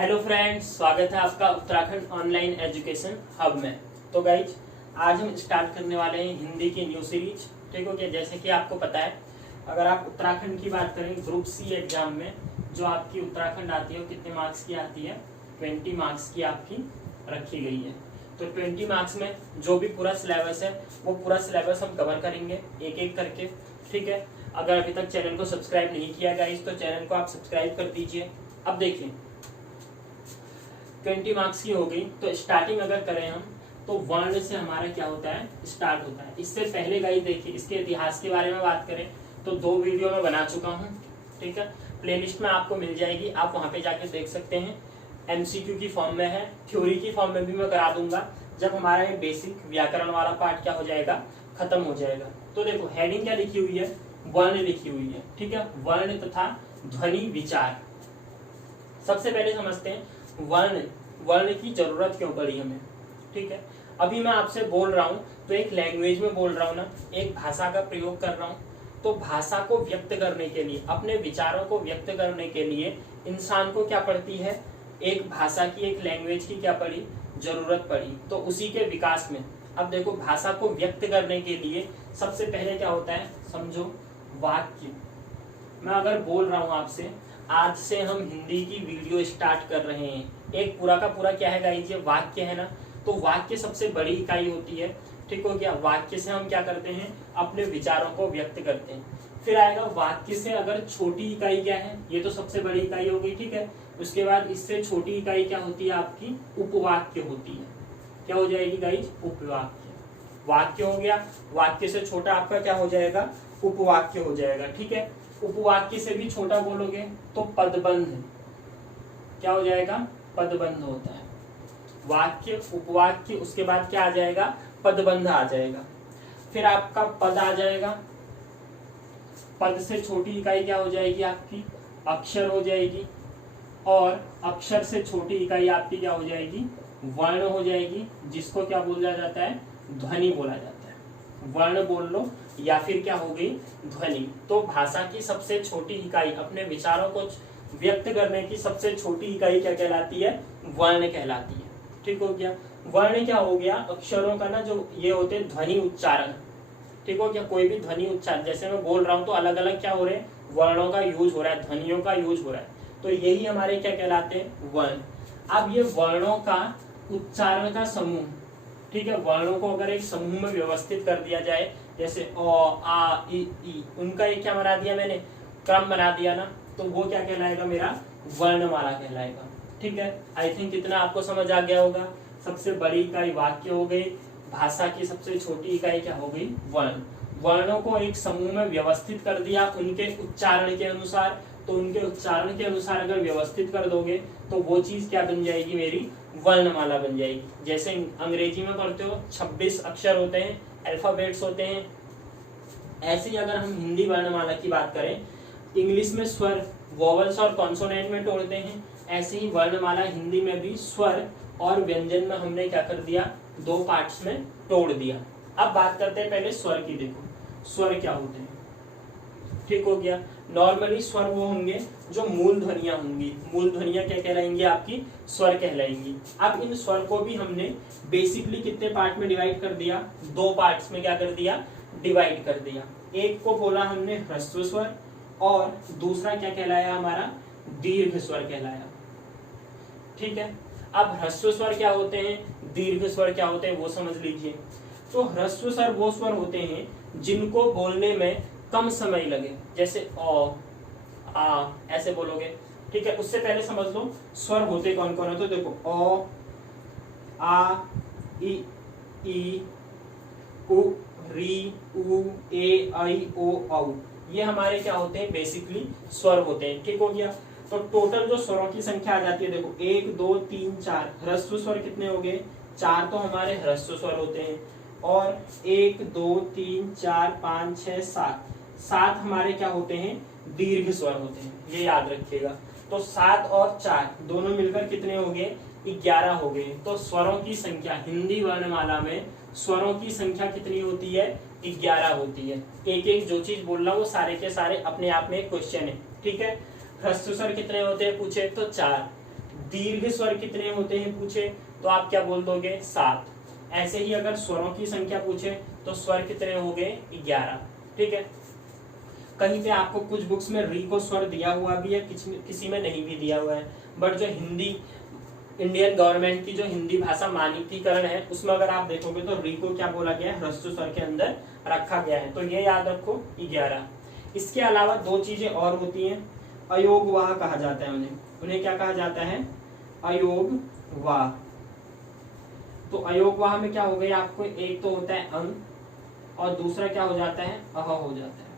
Hello friends, स्वागत है आपका उत्तराखंड ऑनलाइन एजुकेशन हब में। तो गाइज, आज हम स्टार्ट करने वाले हैं हिंदी की न्यू सीरीज। ठीक हो गया। जैसे कि आपको पता है, अगर आप उत्तराखंड की बात करें, ग्रुप सी एग्जाम में जो आपकी उत्तराखंड आती है वो कितने मार्क्स की आती है? 20 मार्क्स की आपकी रखी गई है। तो 20 मार्क्स में जो भी पूरा सिलेबस है वो पूरा सिलेबस हम कवर करेंगे एक एक करके। ठीक है। अगर अभी तक चैनल को सब्सक्राइब नहीं किया गाइज तो चैनल को आप सब्सक्राइब कर दीजिए। अब देखिए, 20 मार्क्स की हो गई। तो स्टार्टिंग अगर करें हम, तो वर्ण से हमारा क्या होता है? स्टार्ट होता है। इससे पहले गाइस देखिए, इसके इतिहास के बारे में बात करें तो 2 वीडियो में बना चुका हूँ। ठीक है। प्लेलिस्ट में आपको मिल जाएगी, आप वहां पे जाके देख सकते हैं। एमसीक्यू की फॉर्म में है, थ्योरी की फॉर्म में भी मैं करा दूंगा जब हमारा ये बेसिक व्याकरण वाला पार्ट क्या हो जाएगा, खत्म हो जाएगा। तो देखो, हेडिंग क्या लिखी हुई है? वर्ण लिखी हुई है। ठीक है। वर्ण तथा ध्वनि विचार। सबसे पहले समझते हैं वर्ण की जरूरत क्यों पड़ी हमें। ठीक है। अभी मैं आपसे बोल रहा हूँ तो एक लैंग्वेज में बोल रहा हूँ ना, एक भाषा का प्रयोग कर रहा हूँ। तो भाषा को व्यक्त करने के लिए, अपने विचारों को व्यक्त करने के लिए इंसान को क्या पड़ती है? एक भाषा की, एक लैंग्वेज की क्या पड़ी? जरूरत पड़ी। तो उसी के विकास में अब देखो, भाषा को व्यक्त करने के लिए सबसे पहले क्या होता है? समझो, वाक्य। मैं अगर बोल रहा हूँ आपसे, आज से हम हिंदी की वीडियो स्टार्ट कर रहे हैं, एक पूरा का पूरा क्या है गाइस? ये वाक्य है ना। तो वाक्य सबसे बड़ी इकाई होती है। ठीक हो गया। वाक्य से हम क्या करते हैं? अपने विचारों को व्यक्त करते हैं। फिर आएगा वाक्य से अगर छोटी इकाई क्या है? ये तो सबसे बड़ी इकाई हो गई। ठीक है। उसके बाद इससे छोटी इकाई क्या होती है आपकी? उपवाक्य होती है। क्या हो जाएगी गाइस? उपवाक्य। वाक्य हो गया, वाक्य से छोटा आपका क्या हो जाएगा? उपवाक्य हो जाएगा। ठीक है। उपवाक्य से भी छोटा बोलोगे तो पदबंध। क्या हो जाएगा? पदबंध होता है। वाक्य, उपवाक्य, उसके बाद क्या आ जाएगा? पदबंध आ जाएगा। फिर आपका पद आ जाएगा। पद से छोटी इकाई क्या हो जाएगी आपकी? अक्षर हो जाएगी। और अक्षर से छोटी इकाई आपकी क्या हो जाएगी? वर्ण हो जाएगी, जिसको क्या बोला जाता है? ध्वनि बोला जाता है। वर्ण बोल लो या फिर क्या हो गई? ध्वनि। तो भाषा की सबसे छोटी इकाई, अपने विचारों को व्यक्त करने की सबसे छोटी इकाई क्या कहलाती है? वर्ण कहलाती है। ठीक हो गया। वर्ण क्या हो गया? अक्षरों का ना, जो ये होते हैं ध्वनि उच्चारण। ठीक हो गया। कोई भी ध्वनि उच्चारण, जैसे मैं बोल रहा हूँ तो अलग अलग क्या हो रहे हैं? वर्णों का यूज हो रहा है, ध्वनियों का यूज हो रहा है। तो यही हमारे क्या कहलाते हैं? वर्ण। अब ये वर्णों का उच्चारण का समूह। ठीक है। वर्णों को अगर एक समूह में व्यवस्थित कर दिया जाए, जैसे अ, आ, ई, उनका एक क्या बना दिया मैंने? क्रम बना दिया ना, तो वो क्या कहलाएगा? मेरा वर्णमाला कहलाएगा। ठीक है। आई थिंक इतना आपको समझ आ गया होगा। सबसे बड़ी इकाई वाक्य हो गई, भाषा की सबसे छोटी इकाई क्या हो गई? वर्ण। वर्णों को एक समूह में व्यवस्थित कर दिया उनके उच्चारण के अनुसार। तो उनके उच्चारण के अनुसार अगर व्यवस्थित कर दोगे तो वो चीज क्या बन जाएगी? मेरी वर्णमाला बन जाएगी। जैसे अंग्रेजी में पढ़ते हो 26 अक्षर होते हैं, अल्फाबेट्स होते हैं। ऐसे ही अगर हम हिंदी वर्णमाला की बात करें, इंग्लिश में स्वर, वोवल्स और कॉन्सोनेंट में तोड़ते हैं, ऐसे ही वर्णमाला हिंदी में भी स्वर और व्यंजन में हमने क्या कर दिया? 2 पार्ट्स में तोड़ दिया। अब बात करते हैं पहले स्वर की। देखो, स्वर क्या होते हैं। ठीक हो गया। नॉर्मली स्वर वो होंगे जो मूल ध्वनियां होंगी। मूल ध्वनियां क्या कहलाएंगी? आपकी स्वर कहलाएंगी। अब इन स्वर को भी हमने बेसिकली कितने पार्ट में डिवाइड कर दिया? 2 पार्ट्स में क्या कर दिया? डिवाइड कर दिया। एक को बोला हमने ह्रस्व स्वर, और दूसरा क्या कहलाया हमारा? दीर्घ स्वर कहलाया। ठीक है। अब ह्रस्व स्वर क्या होते हैं, दीर्घ स्वर क्या होते हैं, वो समझ लीजिए। तो ह्रस्व स्वर वो स्वर होते हैं जिनको बोलने में कम समय लगे, जैसे अ, आ, ऐसे बोलोगे। ठीक है। उससे पहले समझ लो स्वर होते कौन कौन है। तो देखो, अ, आ, ई, उ, री, उ, ए, ऐ, ओ, औ, ये हमारे क्या होते हैं? बेसिकली स्वर होते हैं। ठीक हो गया। तो टोटल जो स्वरों की संख्या आ जाती है, देखो 1 2 3 4। ह्रस्व स्वर कितने हो गए? 4 तो हमारे ह्रस्व स्वर होते हैं। और 1 2 3 4 5 6 7, 7 हमारे क्या होते हैं? दीर्घ स्वर होते हैं। ये याद रखिएगा। तो 7 और 4 दोनों मिलकर कितने हो गए? 11 हो गए। तो स्वरों की संख्या हिंदी वर्णमाला में, स्वरों की संख्या कितनी होती है? 11 होती है। एक एक जो चीज बोल रहा हूँ वो सारे के सारे अपने आप में एक क्वेश्चन है। ठीक है। ह्रस्व स्वर कितने होते हैं पूछे तो 4। दीर्घ स्वर कितने होते हैं पूछे तो आप क्या बोल दोगे 7। ऐसे ही अगर स्वरों की संख्या पूछे तो स्वर कितने हो गए 11। ठीक है, कहीं पे आपको कुछ बुक्स में री को स्वर दिया हुआ भी है, किसी में नहीं भी दिया हुआ है, बट जो हिंदी इंडियन गवर्नमेंट की जो हिंदी भाषा मानकीकरण है उसमें अगर आप देखोगे तो री को क्या बोला गया है, ह्रस्व स्वर के अंदर रखा गया है। तो ये याद रखो 11। इसके अलावा दो चीजें और होती हैं, अयोगवाह कहा जाता है उन्हें क्या कहा जाता है, अयोगवाह। तो अयोगवाह में क्या हो गया आपको, एक तो होता है अंग और दूसरा क्या हो जाता है, अह हो जाता है।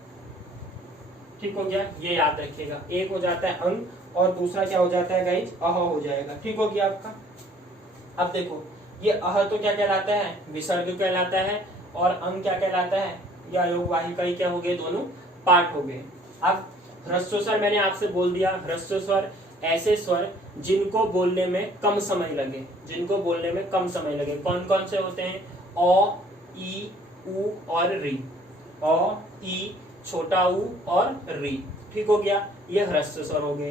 ठीक हो गया, ये याद रखिएगा, एक हो जाता है अंग और दूसरा क्या हो जाता है गाइज, अह हो जाएगा। ठीक हो गया आपका। अब देखो ये अह तो क्या कहलाता है, विसर्ग कहलाता है, और अंग क्या कहलाता है, ये अयोगवाही का ही क्या हो गए, दोनों पार्ट हो गए। अब ह्रस्व स्वर मैंने आपसे बोल दिया, ह्रस्व स्वर ऐसे स्वर जिनको बोलने में कम समय लगे, जिनको बोलने में कम समय लगे। कौन कौन से होते हैं, अ, ई, उ और री। अ, ई, छोटा ऊ और री। ठीक हो गया, ये ह्रस्व स्वर हो गए।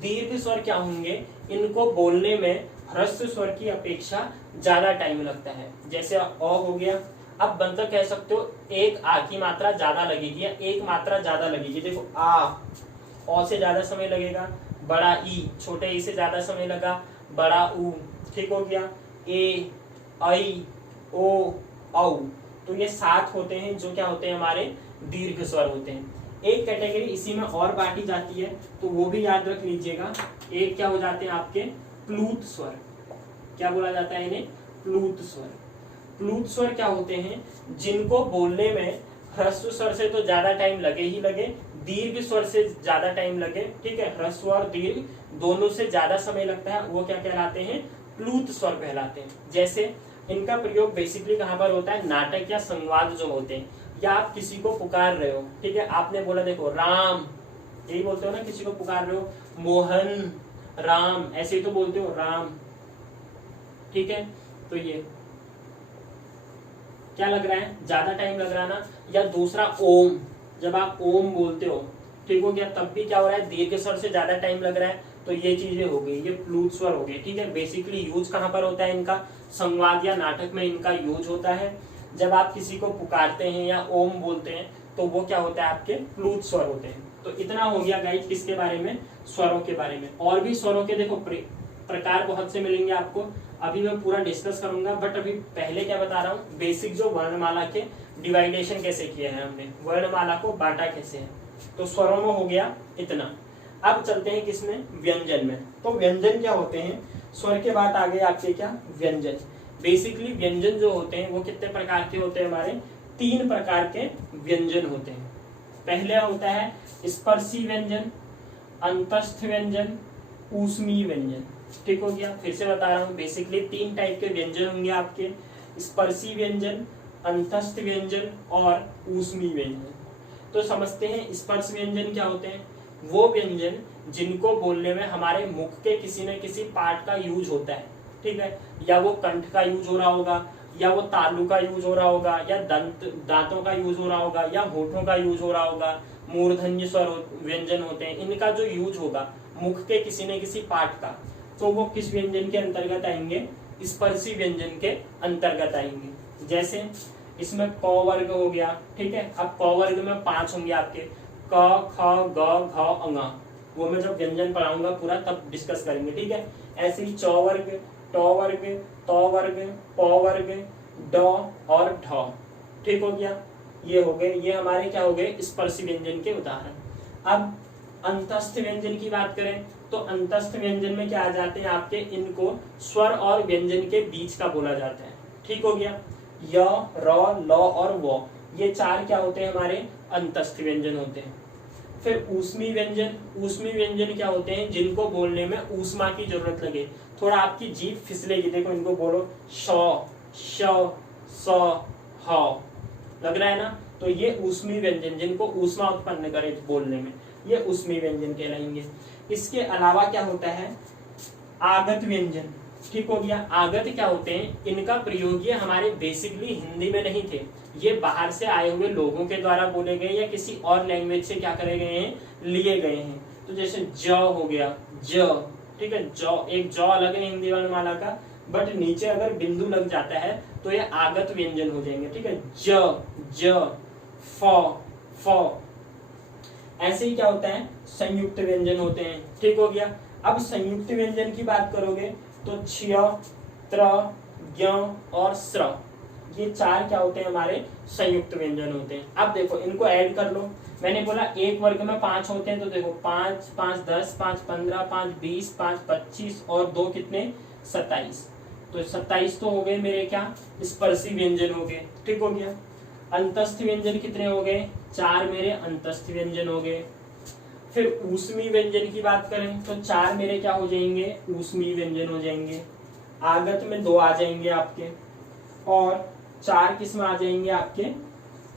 दीर्घ स्वर क्या होंगे, इनको बोलने में ह्रस्व स्वर की अपेक्षा ज्यादा टाइम लगता है। जैसे अ हो गया, अब मतलब कह सकते हो एक आ की मात्रा ज्यादा लगेगी या एक मात्रा ज्यादा लगेगी। देखो आ से ज्यादा समय लगेगा, बड़ा ई, छोटे ई से ज्यादा समय लगा, बड़ा ऊ। ठीक हो गया, ए, आई, ओ, औ। तो ये 7 होते हैं जो क्या होते हैं, हमारे दीर्घ स्वर होते हैं। एक कैटेगरी इसी में और बांटी जाती है, तो वो भी याद रख लीजिएगा। एक क्या हो जाते हैं आपके प्लूत स्वर। क्या बोला जाता है इन्हें, प्लूत स्वर। प्लूत स्वर क्या होते हैं, जिनको बोलने में ह्रस्व स्वर से तो ज्यादा टाइम लगे ही लगे, दीर्घ स्वर से ज्यादा टाइम लगे। ठीक है, ह्रस्व और दीर्घ दोनों से ज्यादा समय लगता है, वो क्या कहलाते हैं, प्लूत स्वर कहलाते हैं। जैसे इनका प्रयोग बेसिकली कहाँ पर होता है, नाटक या संवाद जो होते हैं, या आप किसी को पुकार रहे हो। ठीक है, आपने बोला देखो राम, यही बोलते हो ना, किसी को पुकार रहे हो, मोहन, राम, ऐसे ही तो बोलते हो राम। ठीक है, तो ये क्या लग रहा है, ज्यादा टाइम लग रहा है ना। या दूसरा ओम, जब आप ओम बोलते हो, ठीक हो गया, तब भी क्या हो रहा है, दीर्घ स्वर से ज्यादा टाइम लग रहा है। तो ये चीजें हो गई, ये प्लूत स्वर हो गए। ठीक है, बेसिकली यूज कहाँ पर होता है इनका, संवाद या नाटक में इनका यूज होता है। जब आप किसी को पुकारते हैं या ओम बोलते हैं तो वो क्या होता है, आपके प्लूत स्वर होते हैं। तो इतना हो गया गाइज किसके बारे में, स्वरों के बारे में। और भी स्वरों के देखो प्रकार बहुत से मिलेंगे आपको, अभी मैं पूरा डिस्कस करूंगा, बट अभी पहले क्या बता रहा हूँ, बेसिक जो वर्णमाला के डिवाइडेशन कैसे किया है हमने, वर्णमाला को बांटा कैसे है। तो स्वरों में हो गया इतना। अब चलते हैं किसमें, व्यंजन में। तो व्यंजन क्या होते हैं, स्वर के बाद आगे आपके क्या, व्यंजन। बेसिकली व्यंजन जो होते हैं वो कितने प्रकार के होते हैं, हमारे 3 प्रकार के व्यंजन होते हैं। पहले होता है स्पर्शी व्यंजन, अंतस्थ व्यंजन, ऊष्मीय व्यंजन। ठीक हो गया, फिर से बता रहा हूँ, बेसिकली 3 टाइप के व्यंजन होंगे आपके, स्पर्शी व्यंजन, अंतस्थ व्यंजन और ऊष्मीय व्यंजन। तो समझते हैं स्पर्श व्यंजन क्या होते हैं, वो व्यंजन जिनको बोलने में हमारे मुख के किसी न किसी पार्ट का यूज होता है। ठीक है, या वो कंठ का यूज हो रहा होगा, या वो तालु का यूज हो रहा होगा, या दांतों का यूज हो रहा होगा, या होठों का यूज हो रहा होगा। मूर्धन्य स्वर व्यंजन होते हैं, इनका जो यूज होगा मुख के किसी न किसी पार्ट का, तो वो किस व्यंजन के अंतर्गत आएंगे, स्पर्शी व्यंजन के अंतर्गत आएंगे। जैसे इसमें क वर्ग हो गया। ठीक है, अब क वर्ग में 5 होंगे आपके, क, ख, ग, घ, अंग। वो मैं जब व्यंजन पढ़ाऊंगा पूरा तब डिस्कस करेंगे। ठीक है, ऐसे ही च वर्ग, ट वर्ग, त वर्ग, प वर्ग, ड और ढ। ठीक हो गया, ये हो गए, ये हमारे क्या हो गए, स्पर्शी व्यंजन के उदाहरण। अब अंतस्थ व्यंजन की बात करें तो अंतस्थ व्यंजन में क्या आ जाते हैं आपके, इनको स्वर और व्यंजन के बीच का बोला जाता है। ठीक हो गया, य, र, ल और व, ये 4 क्या होते हैं, हमारे अंतस्थ व्यंजन होते हैं। फिर ऊष्मीय व्यंजन, ऊष्मीय व्यंजन क्या होते हैं, जिनको बोलने में ऊष्मा की जरूरत लगे, थोड़ा आपकी जीभ फिसलेगी। देखो इनको बोलो श, श, स, ह, लग रहा है ना। तो ये ऊष्मीय व्यंजन जिनको ऊष्मा उत्पन्न करे बोलने में, ये ऊष्मीय व्यंजन कहलाएंगे। इसके अलावा क्या होता है, आगत व्यंजन। ठीक हो गया, आगत क्या होते हैं, इनका प्रयोग ये हमारे बेसिकली हिंदी में नहीं थे, ये बाहर से आए हुए लोगों के द्वारा बोले गए या किसी और लैंग्वेज से क्या करे गए हैं, लिए गए हैं। तो जैसे ज हो गया, ज, ठीक है, जौ, एक जौ अलग है हिंदी वर्णमाला का, बट नीचे अगर बिंदु लग जाता है तो ये आगत व्यंजन हो जाएंगे। ठीक है, ज, ज, फ। ऐसे ही क्या होता है, संयुक्त व्यंजन होते हैं। ठीक हो गया। अब संयुक्त व्यंजन की बात करोगे तो क्ष, त्र, ज्ञ और स्र, ये चार क्या होते हैं, हमारे संयुक्त व्यंजन होते हैं। अब देखो इनको ऐड कर लो। मैंने बोला एक वर्ग में 5 होते हैं, तो देखो 5 5 10, 5 15, 5 20, 5 25 और 2 कितने, 27। तो 27 तो हो गए मेरे क्या, स्पर्शी व्यंजन हो गए। ठीक हो गया। अंतस्थ व्यंजन कितने हो गए, 4 मेरे अंतस्थ व्यंजन हो गए। फिर ऊष्मी व्यंजन की बात करें तो 4 मेरे क्या हो जाएंगे, ऊष्मी व्यंजन हो जाएंगे। आगत में 2 आ जाएंगे आपके, और 4 किस में आ जाएंगे, आपके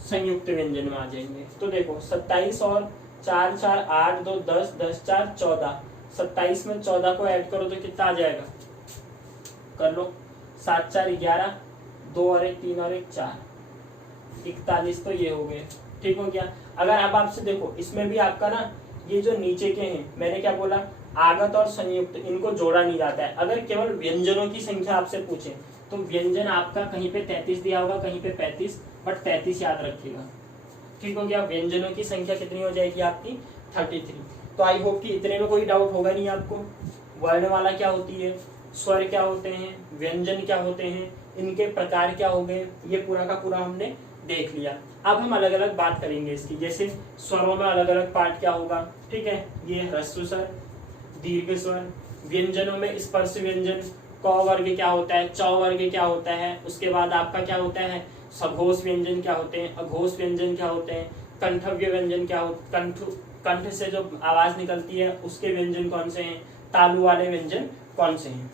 संयुक्त व्यंजन में आ जाएंगे। तो देखो 27 और 4 4 8 2 10 10 4 14, 27 में 14 को ऐड करो तो कितना आ जाएगा, कर लो, 7 4 11, 2 और 1 3 और 1 4, 41 तो ये हो गए। ठीक हो गया। अगर अब आपसे देखो इसमें भी आपका ना ये जो नीचे के हैं, मैंने क्या बोला, आगत और संयुक्त, इनको जोड़ा नहीं जाता है। अगर केवल व्यंजनों की संख्या आपसे पूछे तो व्यंजन आपका कहीं पे 33 दिया होगा, कहीं पे 35, बट 33 याद रखिएगा। ठीक हो गया। व्यंजनों की संख्या कितनी हो जाएगी आपकी, 33। तो आई होप कि इतने में कोई डाउट होगा नहीं आपको। वर्णमाला क्या होती है, स्वर क्या होते हैं, व्यंजन क्या होते हैं, इनके प्रकार क्या हो गए, ये पूरा का पूरा हमने देख लिया। अब हम अलग अलग बात करेंगे इसकी, जैसे स्वरों में अलग अलग पार्ट क्या होगा। ठीक है, ये ह्रस्व स्वर, दीर्घ स्वर। व्यंजनों में स्पर्श व्यंजन, क वर्ग क्या होता है, च वर्ग क्या होता है, उसके बाद आपका क्या होता है, सघोष व्यंजन क्या होते हैं, अघोष व्यंजन क्या होते हैं, कंठव्य व्यंजन क्या होते हैं, कंठ से जो आवाज निकलती है उसके व्यंजन कौन से हैं, तालु वाले व्यंजन कौन से हैं।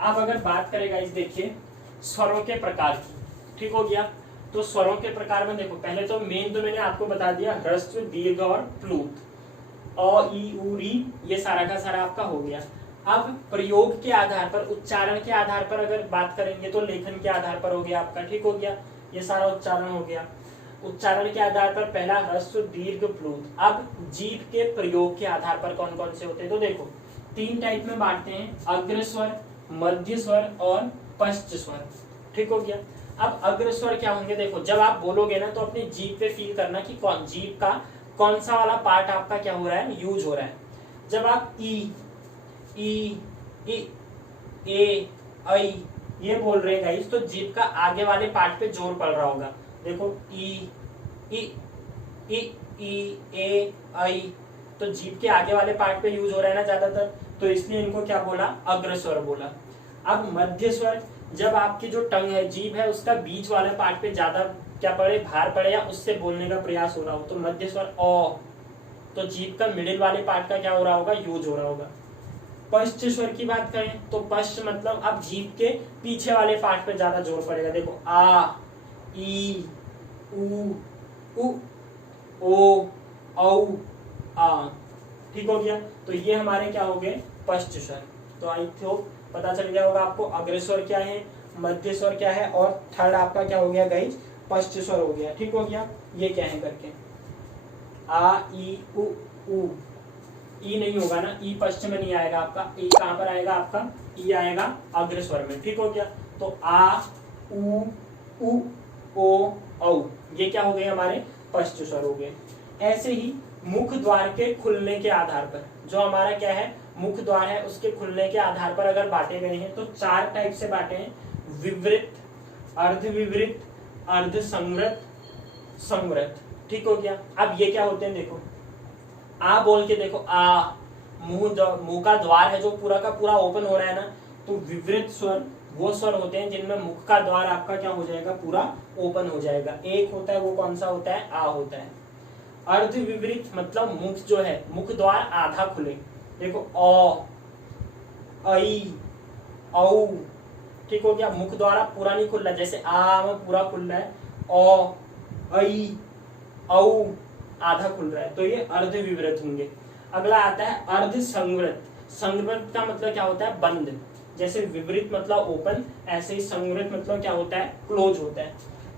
अब अगर बात करेगा इस, देखिए स्वरों के प्रकार की। ठीक हो गया। तो स्वरों के प्रकार में देखो, पहले तो मेन तो मैंने आपको बता दिया, ह्रस्व, दीर्घ और प्लूत, अ ई उ री, ये सारा का सारा आपका हो गया। अब प्रयोग के आधार पर, उच्चारण के आधार पर अगर बात करेंगे तो लेखन के आधार पर हो गया आपका। ठीक हो गया, ये सारा उच्चारण हो गया। उच्चारण के आधार पर पहला ह्रस्व, दीर्घ, प्लूत। अब जीभ के प्रयोग के आधार पर कौन कौन से होते हैं, तो देखो 3 टाइप में बांटते हैं, अग्र स्वर, मध्य स्वर और पश्च स्वर। ठीक हो गया। अब अग्र स्वर क्या होंगे, देखो जब आप बोलोगे ना तो अपनी जीभ पे फील करना कि कौन, जीभ का कौन सा वाला पार्ट आपका क्या हो रहा है, यूज हो रहा है। जब आप ई ए ऐ ये बोल रहे हैं गाइस, तो जीभ का आगे वाले पार्ट पे जोर पड़ रहा होगा। देखो ई ए ऐ, तो जीभ के आगे वाले पार्ट पे यूज हो रहा है ना ज्यादातर, तो इसलिए इनको क्या बोला, अग्र स्वर बोला। अब मध्य स्वर, जब आपकी जो टंग है, जीभ है, उसका बीच वाले पार्ट पे ज्यादा क्या पड़े, भार पड़े, या उससे बोलने का प्रयास हो रहा हो, तो मध्य स्वर अ, तो जीभ का मिडिल वाले पार्ट का क्या हो रहा होगा, यूज हो रहा होगा। पश्च स्वर की बात करें तो पश्च मतलब अब जीभ के पीछे वाले पार्ट पे ज्यादा जोर पड़ेगा। देखो आ, ई, उ, ओ, औ, आ। ठीक हो गया। तो ये हमारे क्या हो गए, पश्च स्वर। तो आई थिंक पता चल गया होगा आपको अग्र स्वर क्या है, मध्य स्वर क्या है, और थर्ड आपका क्या हो गया गाइस, पश्च स्वर हो गया। ठीक हो गया। ये क्या है करके, आ ई उ, ई नहीं होगा ना, ई पश्च में नहीं आएगा आपका, ई कहां पर आएगा आपका, ई आएगा अग्र स्वर में। ठीक हो गया। तो आ, उ, ओ, औ, ये क्या हो गए हमारे पश्च स्वर हो गए। ऐसे ही मुख द्वार के खुलने के आधार पर, जो हमारा क्या है, मुख द्वार है, उसके खुलने के आधार पर अगर बांटे गए हैं तो 4 टाइप से बांटे हैं, विवृत, अर्धविवृत, अर्धसंवृत, संवृत। ठीक हो गया। अब ये क्या होते हैं, देखो आ बोल के देखो, आ, मुंह का द्वार है जो पूरा का पूरा ओपन हो रहा है ना, तो विवृत स्वर वो स्वर होते हैं जिनमें मुख का द्वार आपका क्या हो जाएगा, पूरा ओपन हो जाएगा। एक होता है, वो कौन सा होता है, आ होता है। अर्धविवृत मतलब मुख जो है, मुख द्वार आधा खुले। देखो अ, ऐ, औ। ठीक हो गया। मुख द्वारा पूरा नहीं खुल रहा, जैसे आ में पूरा खुल रहा है, अ, ऐ, औ आधा खुल रहा है, तो ये अर्धविवृत होंगे। अगला आता है अर्धसंवृत। संवृत का मतलब क्या होता है, बंद। जैसे विवृत मतलब ओपन, ऐसे ही संवृत मतलब क्या होता है, क्लोज होता है।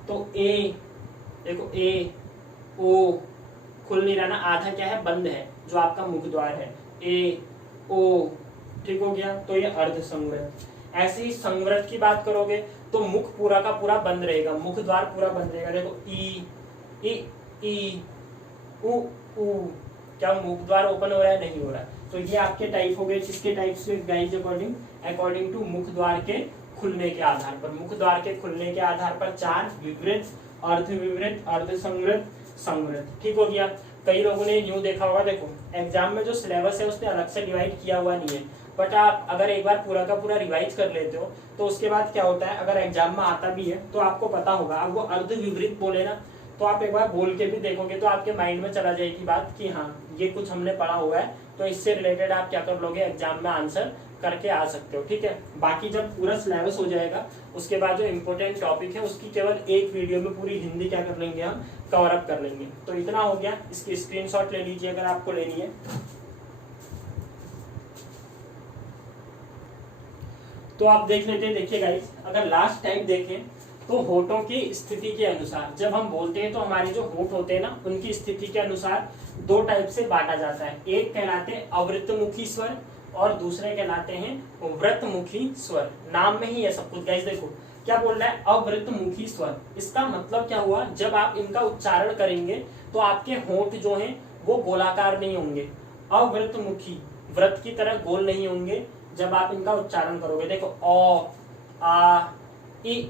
तो ए, देखो ए, ओ, खुल नहीं रहा ना, आधा क्या है, बंद है, जो आपका मुख द्वार है, ए, ओ, ठीक हो गया। तो ये अर्ध संवृत। ऐसे ही संवृत की बात करोगे तो मुख पूरा का पूरा बंद रहेगा, मुख द्वार पूरा बंद रहेगा। देखो ई, उ, क्या मुख द्वार ओपन हो रहा है? नहीं हो रहा है। तो ये आपके टाइप हो गए, किसके टाइप से गाइस? अकॉर्डिंग टू मुख द्वार के खुलने के आधार पर। मुख द्वार के खुलने के आधार पर 4 विवृत, अर्ध विवृत, अर्ध संवृत, संवृत। ठीक हो गया। कई लोगों ने यूं देखा होगा, देखो एग्जाम में जो सिलेबस है उसने अलग से डिवाइड किया हुआ नहीं है, बट आप अगर एक बार पूरा का पूरा रिवाइज कर लेते हो तो उसके बाद क्या होता है, अगर एग्जाम में आता भी है तो आपको पता होगा। अब वो अर्ध विवृत बोले ना, तो आप एक बार बोल के भी देखोगे तो आपके माइंड में चला जाएगी बात कि हाँ ये कुछ हमने पढ़ा हुआ है, तो इससे रिलेटेड आप क्या कर लोगे, एग्जाम में आंसर करके आ सकते हो। ठीक है। बाकी जब पूरा सिलेबस हो जाएगा उसके बाद जो इम्पोर्टेंट टॉपिक है उसकी केवल एक वीडियो में पूरी हिंदी क्या कर लेंगे, हम कवर अप कर लेंगे। तो इतना हो गया। इसकी स्क्रीनशॉट ले लीजिए अगर आपको लेनी है। तो आप देख लेते हैं। देखिए गाइस, अगर लास्ट टाइम देखें तो होठों की स्थिति के अनुसार जब हम बोलते हैं तो हमारे जो होठ होते हैं ना, उनकी स्थिति के अनुसार 2 टाइप से बांटा जाता है। एक कहलाते हैं अवृतमुखी स्वर और दूसरे कहलाते हैं व्रतमुखी स्वर। नाम में ही है सब कुछ। गाइस देखो क्या बोल रहा है, अवृतमुखी स्वर। इसका मतलब क्या हुआ, जब आप इनका उच्चारण करेंगे तो आपके होंठ जो हैं वो गोलाकार नहीं होंगे। अवृतमुखी, व्रत की तरह गोल नहीं होंगे जब आप इनका उच्चारण करोगे। देखो अ, आ, इ,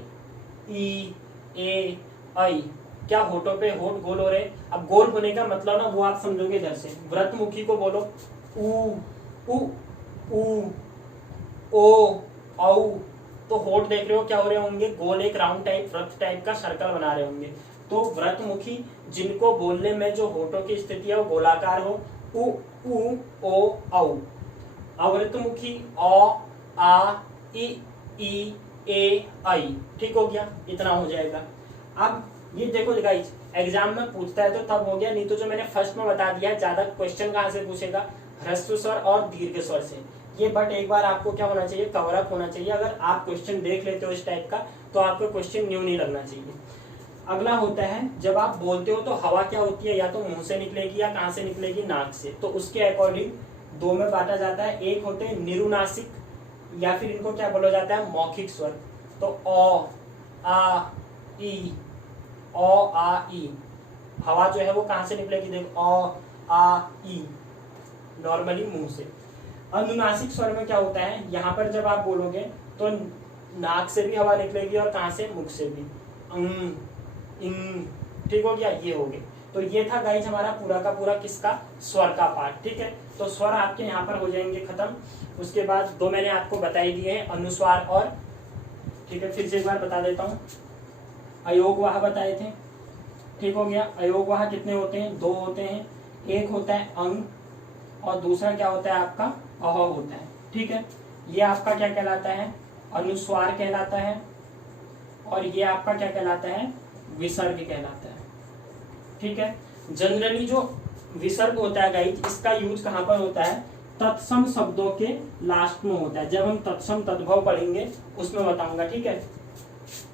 ए, ऐ, क्या होठों पे होठ गोल हो रहे। अब गोल होने का मतलब ना वो आप समझोगे इधर से। व्रतमुखी को बोलो उ, ओ, औ, तो होठ देख रहे हो क्या हो रहे होंगे, गोल, एक राउंड टाइप, व्रत टाइप का सर्कल बना रहे होंगे। तो व्रतमुखी जिनको बोलने में जो होठों की स्थिति है वो गोलाकार हो, उ, ओ, औ। अवृतमुखी अ, आ, इ, ए, ऐ। ठीक हो गया, इतना हो जाएगा। अब ये देखो गाइस, एग्जाम में पूछता है तो तब हो गया, नहीं तो जो मैंने फर्स्ट में बता दिया है, ज्यादा क्वेश्चन कहाँ से पूछेगा, ह्रस्व स्वर और दीर्घ स्वर से। ये बट एक बार आपको क्या होना चाहिए, कवर अप होना चाहिए। अगर आप क्वेश्चन देख लेते हो इस टाइप का तो आपको क्वेश्चन न्यू नहीं लगना चाहिए। अगला होता है, जब आप बोलते हो तो हवा क्या होती है, या तो मुंह से निकलेगी या कहाँ से निकलेगी, नाक से। तो उसके अकॉर्डिंग 2 में बांटा जाता है। एक होते हैं निरुनासिक, या फिर इनको क्या बोला जाता है, मौखिक स्वर। तो अ, आ, ई, ओ, आ, ई, हवा जो है वो कहाँ से निकलेगी, देखो अ, आ, ई, नॉर्मली मुंह से। अनुनासिक स्वर में क्या होता है, यहाँ पर जब आप बोलोगे तो नाक से भी हवा निकलेगी और कहाँ से, मुख से भी। ठीक हो गया, ये हो गए। तो ये था गाइज हमारा पूरा का पूरा किसका, स्वर का पार्ट। ठीक है। तो स्वर आपके यहाँ पर हो जाएंगे खत्म। उसके बाद 2 मैंने आपको बताई दिए हैं, अनुस्वार और, ठीक है फिर से एक बार बता देता हूँ, अयोगवाह बताए थे। ठीक हो गया। अयोगवाह कितने होते हैं, 2 होते हैं। एक होता है अंग और दूसरा क्या होता है आपका, अह होता है। ठीक है। ये आपका क्या कहलाता है, अनुस्वार कहलाता है, और ये आपका क्या कहलाता है, विसर्ग कहलाता है। ठीक है। जनरली जो विसर्ग होता है गाइज, इसका यूज कहाँ पर होता है, तत्सम शब्दों के लास्ट में होता है। जब हम तत्सम तद्भव पढ़ेंगे उसमें बताऊंगा। ठीक है।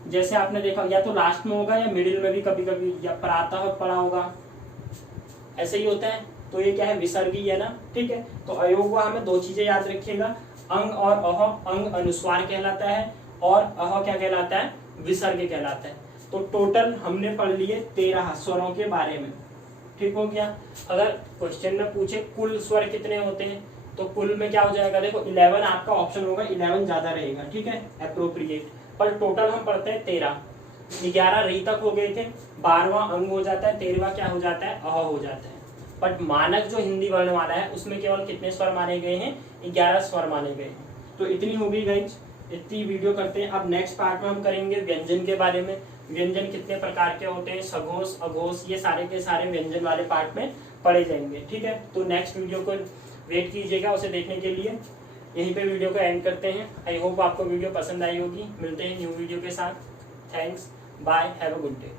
जैसे आपने देखा या तो लास्ट में होगा या मिडिल में भी कभी कभी, या प्रातः पढ़ा होगा, ऐसे ही होता है। तो ये क्या है, विसर्गी है ना। ठीक है। तो अयोगवाह में 2 चीजें याद रखिएगा, अंग और अह। अंग अनुस्वार कहलाता है और अह क्या कहलाता है, विसर्ग कहलाता है। तो टोटल हमने पढ़ लिए 13 स्वरों के बारे में। ठीक हो गया। अगर क्वेश्चन में पूछे कुल स्वर कितने होते हैं तो कुल में क्या हो जाएगा, देखो 11 आपका ऑप्शन होगा, 11 ज्यादा रहेगा। ठीक है, अप्रोप्रिएट। पर टोटल हम पढ़ते हैं 13। 11 री तक हो गए थे, 12वां अंग हो जाता है, 13वां क्या हो जाता है, अह हो जाता है। बट मानक जो हिंदी वर्णमाला है उसमें केवल कितने स्वर माने गए हैं, 11 स्वर माने गए हैं। तो इतनी होगी गाइज, इतनी वीडियो करते हैं। अब नेक्स्ट पार्ट में हम करेंगे व्यंजन के बारे में। व्यंजन कितने प्रकार के होते हैं, सघोष, अघोष, ये सारे के सारे व्यंजन वाले पार्ट में पढ़े जाएंगे। ठीक है। तो नेक्स्ट वीडियो को वेट कीजिएगा उसे देखने के लिए। यहीं पे वीडियो को एंड करते हैं। आई होप आपको वीडियो पसंद आई होगी। मिलते हैं न्यू वीडियो के साथ। Thanks, bye, have a good day.